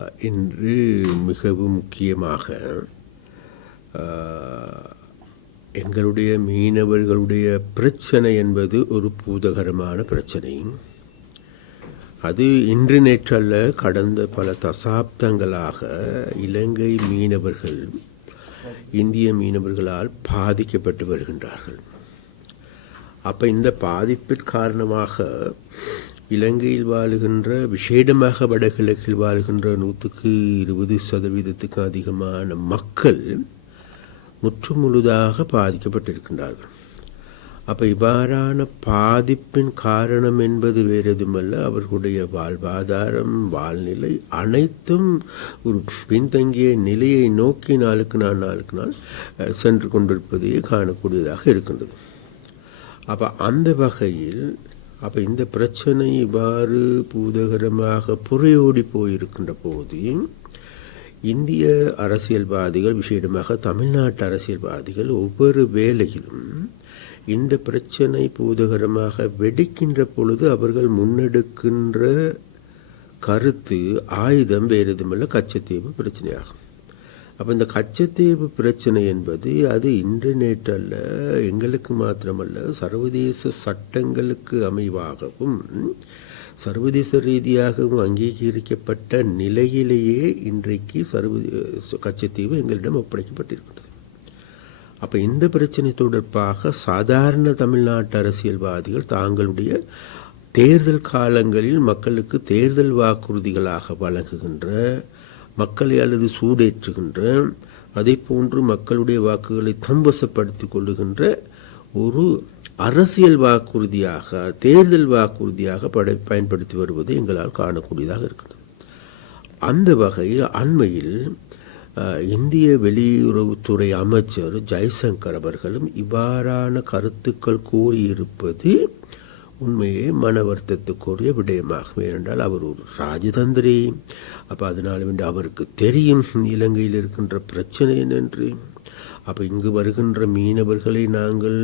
இன்று மிகவும் முக்கியமாக எங்களுடைய மீனவர்களுடைய பிரச்சனை என்பது ஒரு பூதகரமான பிரச்சனை. அது இன்று நேற்றல்ல கடந்த பல தசாப்தங்களாக இலங்கை மீனவர்கள் இந்திய மீனவர்களால் பாதிக்கப்பட்டு வருகின்றார்கள். அப்போ இந்த பாதிப்பின் காரணமாக இலங்கையில் வாழுகின்ற விசேடமாக வடகிழக்கில் வாழ்கின்ற நூற்றுக்கு இருபது சதவீதத்துக்கு அதிகமான மக்கள் முற்று முழுதாக பாதிக்கப்பட்டிருக்கின்றார்கள். அப்போ இவ்வாறான பாதிப்பின் காரணம் என்பது வேறெதுமல்ல. அவர்களுடைய வாழ்வாதாரம் வாழ்நிலை அனைத்தும் ஒரு பின்தங்கிய நிலையை நோக்கி நாளுக்கு நாள் நாளுக்கு நாள் சென்று கொண்டிருப்பதையே காணக்கூடியதாக இருக்கின்றது. அப்போ அந்த வகையில் அப்போ இந்த பிரச்சனை இவ்வாறு பூதகரமாக புறையோடி போயிருக்கின்ற போது இந்திய அரசியல்வாதிகள் விசேடமாக தமிழ்நாட்டு அரசியல்வாதிகள் ஒவ்வொரு வேளையிலும் இந்த பிரச்சனை பூதகரமாக வெடிக்கின்ற பொழுது அவர்கள் முன்னெடுக்கின்ற கருத்து ஆயுதம் வேறு எதுவுமில்ல கச்சத்தீவு பிரச்சனையாகும். அப்போ இந்த கச்சத்தீவு பிரச்சனை என்பது அது இன்டர்நெட் அல்ல எங்களுக்கு மாத்திரமல்ல சர்வதேச சட்டங்களுக்கு அமைவாகவும் சர்வதேச ரீதியாகவும் அங்கீகரிக்கப்பட்ட நிலையிலேயே இன்றைக்கு சர்வதேச கச்சத்தீவு எங்களிடம் ஒப்படைக்கப்பட்டிருக்கிறது அப்போ இந்த பிரச்சனை தொடர்பாக சாதாரண தமிழ்நாட்டு அரசியல்வாதிகள் தாங்களுடைய தேர்தல் காலங்களில் மக்களுக்கு தேர்தல் வாக்குறுதிகளாக வழங்குகின்ற மக்களை அல்லது சூடேற்றுகின்ற அதே போன்று மக்களுடைய வாக்குகளை தம்பசப்படுத்தி கொள்ளுகின்ற ஒரு அரசியல் வாக்குறுதியாக தேர்தல் வாக்குறுதியாக படை பயன்படுத்தி வருவது எங்களால் காணக்கூடியதாக இருக்கிறது. அந்த வகையில் அண்மையில் இந்திய வெளியுறவுத்துறை அமைச்சர் ஜெய்சங்கர் அவர்களும் இவ்வாறான கருத்துக்கள் கூறியிருப்பது உண்மையே மன வருத்தத்துக்குரிய விடயமாகும் ஏனென்றால் அவர் ஒரு ராஜதந்திரி. அப்போ அதனால் வேண்டி அவருக்கு தெரியும் இலங்கையில் இருக்கின்ற பிரச்சனை என்னென்று. அப்போ இங்கு வருகின்ற மீனவர்களை நாங்கள்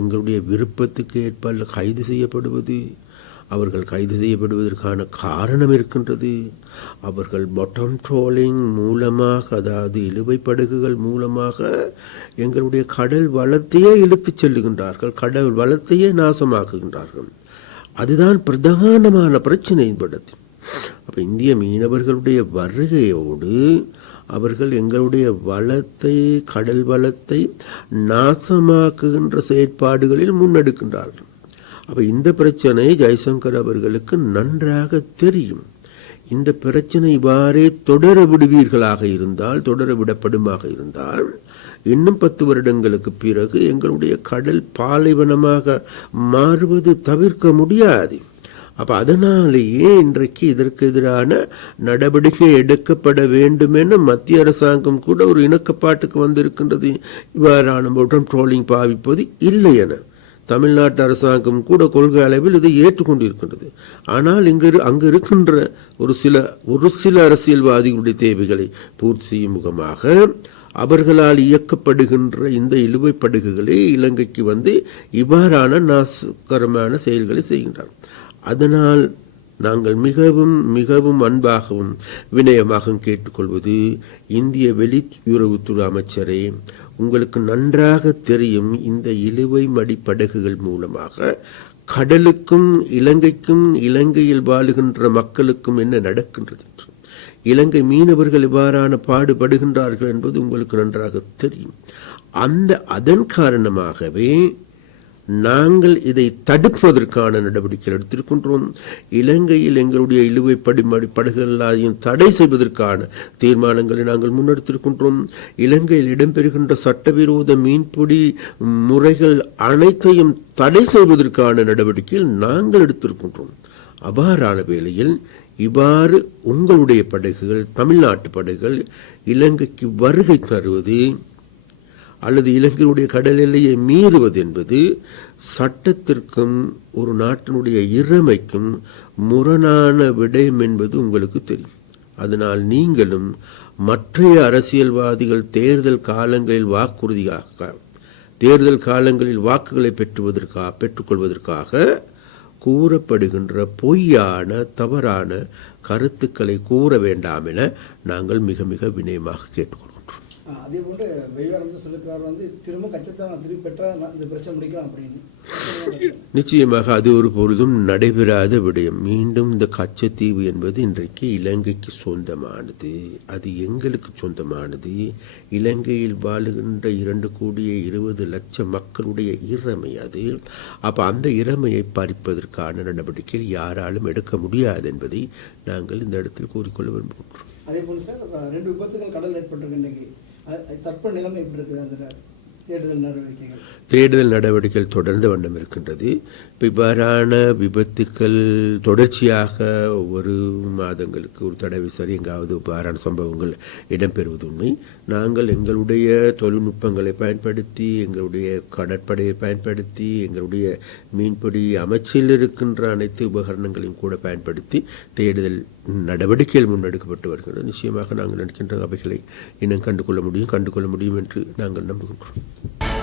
எங்களுடைய விருப்பத்துக்கு ஏற்ப கைது செய்யப்படுவது அவர்கள் கைது செய்யப்படுவதற்கான காரணம் இருக்கின்றது. அவர்கள் பொட்டம் ட்ரோலிங் மூலமாக அதாவது இழுவை படகுகள் மூலமாக எங்களுடைய கடல் வளத்தையே இழுத்துச் செல்லுகின்றார்கள் கடல் வளத்தையே நாசமாக்குகின்றார்கள். அதுதான் பிரதானமான பிரச்சனை படத்தில். அப்போ இந்திய மீனவர்களுடைய வருகையோடு அவர்கள் எங்களுடைய வளத்தை கடல் வளத்தை நாசமாக்குகின்ற செயற்பாடுகளில் முன்னெடுக்கின்றார்கள். அப்போ இந்த பிரச்சனை ஜெய்சங்கர் அவர்களுக்கு நன்றாக தெரியும். இந்த பிரச்சனை இவ்வாறே தொடர விடுவீர்களாக இருந்தால் தொடர விடப்படுமாக இருந்தால் இன்னும் பத்து வருடங்களுக்கு பிறகு எங்களுடைய கடல் பாலைவனமாக மாறுவது தவிர்க்க முடியாது. அப்போ அதனாலேயே இன்றைக்கு இதற்கு எதிரான நடவடிக்கை எடுக்கப்பட வேண்டும் என மத்திய அரசாங்கம் கூட ஒரு இணக்கப்பாட்டுக்கு வந்திருக்கின்றது. இவ்வாறான மற்றும் ட்ரோலிங் பாவிப்பது இல்லை என. தமிழ்நாட்டு அரசாங்கம் கூட கொள்கை அளவில் இதை ஏற்றுக்கொண்டிருக்கின்றது. ஆனால் இங்கு அங்கு இருக்கின்ற ஒரு சில ஒரு சில அரசியல்வாதிகளுடைய தேவைகளை பூர்த்தி செய்யும் முகமாக அவர்களால் இயக்கப்படுகின்ற இந்த இழுவைப் படுகுகளை இலங்கைக்கு வந்து இவ்வாறான நாசகரமான செயல்களை செய்கின்றார் அதனால் நாங்கள் மிகவும் மிகவும் அன்பாகவும் வினயமாகவும் கேட்டுக்கொள்வது இந்திய வெளியுறவுத்துறை அமைச்சரே உங்களுக்கு நன்றாக தெரியும் இந்த இழுவை மடிப்படகுகள் மூலமாக கடலுக்கும் இலங்கைக்கும் இலங்கையில் வாழுகின்ற மக்களுக்கும் என்ன நடக்கின்றது என்று. இலங்கை மீனவர்கள் இவ்வாறான பாடுபடுகின்றார்கள் என்பது உங்களுக்கு நன்றாக தெரியும் அந்த அதன் காரணமாகவே நாங்கள் இதை தடுப்பதற்கான நடவடிக்கை எடுத்திருக்கின்றோம். இலங்கையில் எங்களுடைய இழுவை படிமடி படுகள் எல்லாத்தையும் தடை செய்வதற்கான தீர்மானங்களை நாங்கள் முன்னெடுத்திருக்கின்றோம். இலங்கையில் இடம்பெறுகின்ற சட்டவிரோத மீன்பிடி முறைகள் அனைத்தையும் தடை செய்வதற்கான நடவடிக்கையில் நாங்கள் எடுத்திருக்கின்றோம். அவ்வாறான வேளையில் இவ்வாறு உங்களுடைய படகுகள் தமிழ்நாட்டு படகுகள் இலங்கைக்கு வருகை தருவது அல்லது இலங்கையுடைய கடல் எல்லையை மீறுவது என்பது சட்டத்திற்கும் ஒரு நாட்டினுடைய இறைமைக்கும் முரணான விடயம் என்பது உங்களுக்கு தெரியும். அதனால் நீங்களும் மற்றைய அரசியல்வாதிகள் தேர்தல் காலங்களில் வாக்குறுதியாக தேர்தல் காலங்களில் வாக்குகளை பெற்றுவதற்காக பெற்றுக்கொள்வதற்காக கூறப்படுகின்ற பொய்யான தவறான கருத்துக்களை கூற வேண்டாம் என நாங்கள் மிக மிக வினயமாக கேட்டுக்கொள்வோம் அதே போன்று வெளிவாரம் வந்து சொல்லிருக்கிறார் வந்து திரும்ப கச்சத்தை நான் திருப்பி பெற்றா நான் இந்த பிரச்சனை முடிக்கலாம் அப்படின்னு. நிச்சயமாக அது ஒரு பொழுதும் நடைபெறாத விடயம். மீண்டும் இந்த கச்சத்தீவு என்பது இன்றைக்கு இலங்கைக்கு சொந்தமானது. அது எங்களுக்கு சொந்தமானது. இலங்கையில் வாழுகின்ற இரண்டு கோடியே இருபது லட்சம் மக்களுடைய இறமை அது. அப்போ அந்த இறமையை பறிப்பதற்கான நடவடிக்கைகள் யாராலும் எடுக்க முடியாது என்பதை நாங்கள் இந்த இடத்தில் கூறிக்கொள்ள விரும்புகின்றோம். அதே போன்று சார் ரெண்டு விபத்துகள் கடல் ஏற்பட்டிருக்கு தற்ப நிலைமை எப்படி இருக்குது அந்த தேடுதல் நடவடிக்கைகள்? தேடுதல் நடவடிக்கைகள் தொடர்ந்த வண்ணம் இருக்கின்றது. இவ்வாறான விபத்துக்கள் தொடர்ச்சியாக ஒவ்வொரு மாதங்களுக்கு ஒரு தடவை சரி எங்காவது இவ்வாறான சம்பவங்கள் இடம்பெறுவது உண்மை. நாங்கள் எங்களுடைய தொழில்நுட்பங்களை பயன்படுத்தி எங்களுடைய கடற்படையை பயன்படுத்தி எங்களுடைய மீன்பிடி அமைச்சில் இருக்கின்ற அனைத்து உபகரணங்களையும் கூட பயன்படுத்தி தேடுதல் நடவடிக்கைகள் முன்னெடுக்கப்பட்டு வருகிறது. நிச்சயமாக நாங்கள் நினைக்கின்ற அவைகளை இன்னும் கண்டுகொள்ள முடியும் கண்டுகொள்ள முடியும் என்று நாங்கள் நம்புகின்றோம்.